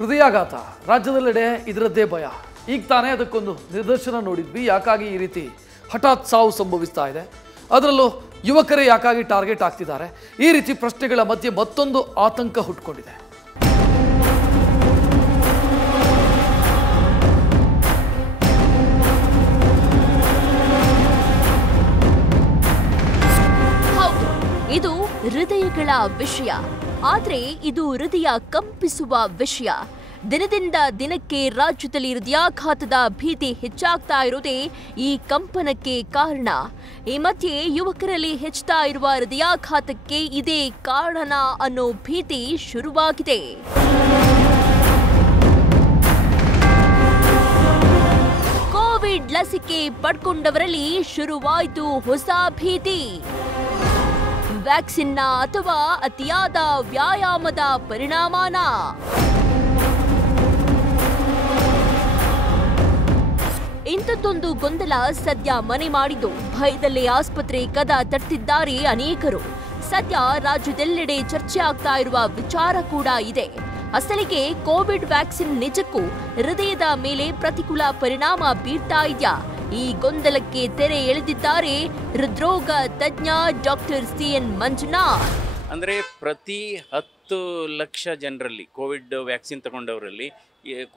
ಹೃದಯಾಘಾತ ರಾಜ್ಯದೆಲ್ಲೆಡೆ ಇದರದ್ದೇ ಭಯ. ಈಗ ತಾನೇ ಅದಕ್ಕೊಂದು ನಿದರ್ಶನ ನೋಡಿದ್ವಿ. ಯಾಕಾಗಿ ಈ ರೀತಿ ಹಠಾತ್ ಸಾವು ಸಂಭವಿಸ್ತಾ ಇದೆ, ಅದರಲ್ಲೂ ಯುವಕರೇ ಯಾಕಾಗಿ ಟಾರ್ಗೆಟ್ ಆಗ್ತಿದ್ದಾರೆ, ಈ ರೀತಿ ಪ್ರಶ್ನೆಗಳ ಮಧ್ಯೆ ಮತ್ತೊಂದು ಆತಂಕ ಹುಟ್ಟುಕೊಂಡಿದೆ. ಹೌದು, ಇದು ಹೃದಯಗಳ ವಿಷಯ. ಆದ್ರೆ ಇದು ಹೃದಯ ಕಂಪಿಸುವ ವಿಷಯ. ದಿನದಿಂದ ದಿನಕ್ಕೆ ರಾಜ್ಯದಲ್ಲಿ ಹೃದಯಾಘಾತದ ಭೀತಿ ಹೆಚ್ಚಾಗ್ತಾ ಇರೋದೇ ಈ ಕಂಪನಕ್ಕೆ ಕಾರಣ. ಈ ಮಧ್ಯೆ ಯುವಕರಲ್ಲಿ ಹೆಚ್ಚುತ್ತಾ ಇರುವ ಹೃದಯಾಘಾತಕ್ಕೆ ಇದೇ ಕಾರಣ ಅನ್ನೋ ಭೀತಿ ಶುರುವಾಗಿದೆ. ಕೋವಿಡ್ ಲಸಿಕೆ ಪಡ್ಕೊಂಡವರಲ್ಲಿ ಶುರುವಾಯಿತು ಹೊಸ ಭೀತಿ. ವ್ಯಾಕ್ಸಿನ್ನ ಅಥವಾ ಅತಿಯಾದ ವ್ಯಾಯಾಮದ ಪರಿಣಾಮನ? ಇಂಥದ್ದೊಂದು ಗೊಂದಲ ಸದ್ಯ ಮನೆ ಮಾಡಿದ್ದು ಭಯದಲ್ಲೇ ಆಸ್ಪತ್ರೆ ಕದ ತಟ್ಟಿದ್ದಾರೆ ಅನೇಕರು. ಸದ್ಯ ರಾಜ್ಯದೆಲ್ಲೆಡೆ ಚರ್ಚೆ ಆಗ್ತಾ ಇರುವ ವಿಚಾರ ಕೂಡ ಇದೆ. ಅಸಲಿಗೆ ಕೋವಿಡ್ ವ್ಯಾಕ್ಸಿನ್ ನಿಜಕ್ಕೂ ಹೃದಯದ ಮೇಲೆ ಪ್ರತಿಕೂಲ ಪರಿಣಾಮ ಬೀರ್ತಾ ಇದೆಯಾ? ಈ ಗೊಂದಲಕ್ಕೆ ತೆರೆ ಎಳೆದಿದ್ದಾರೆ ಹೃದ್ರೋಗ ತಜ್ಞ ಡಾಕ್ಟರ್ CN ಮಂಜುನಾಥ್. ಅಂದರೆ ಪ್ರತಿ 10 ಲಕ್ಷ ಜನರಲ್ಲಿ ಕೋವಿಡ್ ವ್ಯಾಕ್ಸಿನ್ ತಗೊಂಡವರಲ್ಲಿ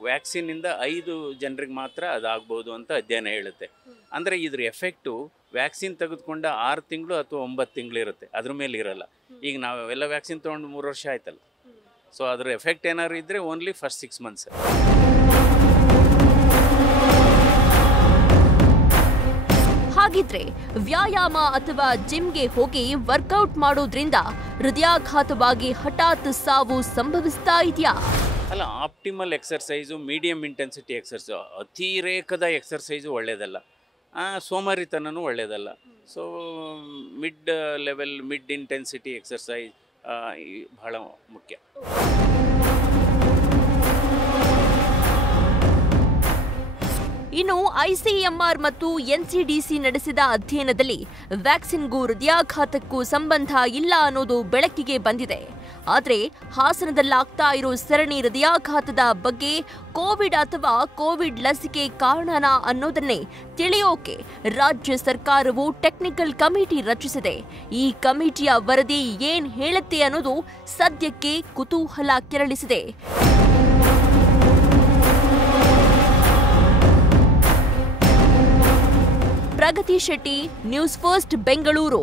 ವ್ಯಾಕ್ಸಿನಿಂದ 5 ಜನರಿಗೆ ಮಾತ್ರ ಅದಾಗ್ಬೋದು ಅಂತ ಅಧ್ಯಯನ ಹೇಳುತ್ತೆ. ಅಂದರೆ ಇದ್ರ ಎಫೆಕ್ಟು ವ್ಯಾಕ್ಸಿನ್ ತೆಗೆದುಕೊಂಡ 6 ತಿಂಗಳು ಅಥವಾ 9 ತಿಂಗಳು ಇರುತ್ತೆ, ಅದ್ರ ಮೇಲೆ ಇರಲ್ಲ. ಈಗ ನಾವೆಲ್ಲ ವ್ಯಾಕ್ಸಿನ್ ತೊಗೊಂಡು 3 ವರ್ಷ ಆಯ್ತಲ್ಲ, ಸೊ ಅದ್ರ ಎಫೆಕ್ಟ್ ಏನಾದ್ರು ಇದ್ದರೆ ಓನ್ಲಿ ಫಸ್ಟ್ 6 ಮಂತ್ಸ್. ಹಾಗಿದ್ರೆ ವ್ಯಾಯಾಮ ಅಥವಾ ಜಿಮ್ಗೆ ಹೋಗಿ ವರ್ಕೌಟ್ ಮಾಡೋದ್ರಿಂದ ಹೃದಯಾಘಾತವಾಗಿ ಹಠಾತ್ ಸಾವು ಸಂಭವಿಸ್ತಾ ಇದೆಯಾ? ಅಲ್ಲ, optimal exercise, medium intensity exercise, ಅತಿರೇಕದ ಎಕ್ಸರ್ಸೈಸು ಒಳ್ಳೆಯದಲ್ಲ, ಸೋಮಾರಿತನೂ ಒಳ್ಳೆಯದಲ್ಲ. So mid level, mid intensity exercise ಬಹಳ ಮುಖ್ಯ. ಇನ್ನು ICMR ಮತ್ತು NCDC ನಡೆಸಿದ ಅಧ್ಯಯನದಲ್ಲಿ ವ್ಯಾಕ್ಸಿನ್ಗೂ ಹೃದಯಾಘಾತಕ್ಕೂ ಸಂಬಂಧ ಇಲ್ಲ ಅನ್ನೋದು ಬೆಳಕಿಗೆ ಬಂದಿದೆ. ಆದರೆ ಹಾಸನದಲ್ಲಾಗ್ತಾ ಇರೋ ಸರಣಿ ಹೃದಯಾಘಾತದ ಬಗ್ಗೆ ಕೋವಿಡ್ ಅಥವಾ ಕೋವಿಡ್ ಲಸಿಕೆ ಕಾರಣನಾ ಅನ್ನೋದನ್ನೇ ತಿಳಿಯೋಕೆ ರಾಜ್ಯ ಸರ್ಕಾರವು ಟೆಕ್ನಿಕಲ್ ಕಮಿಟಿ ರಚಿಸಿದೆ. ಈ ಕಮಿಟಿಯ ವರದಿ ಏನ್ ಹೇಳುತ್ತೆ ಅನ್ನೋದು ಸದ್ಯಕ್ಕೆ ಕುತೂಹಲ ಕೆರಳಿಸಿದೆ. Pragati Shetty, News First, Bengaluru.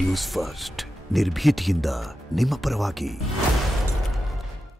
News First ನಿರ್ಭೀತಿಯಿಂದ ನಿಮ್ಮ ಪರವಾಗಿ.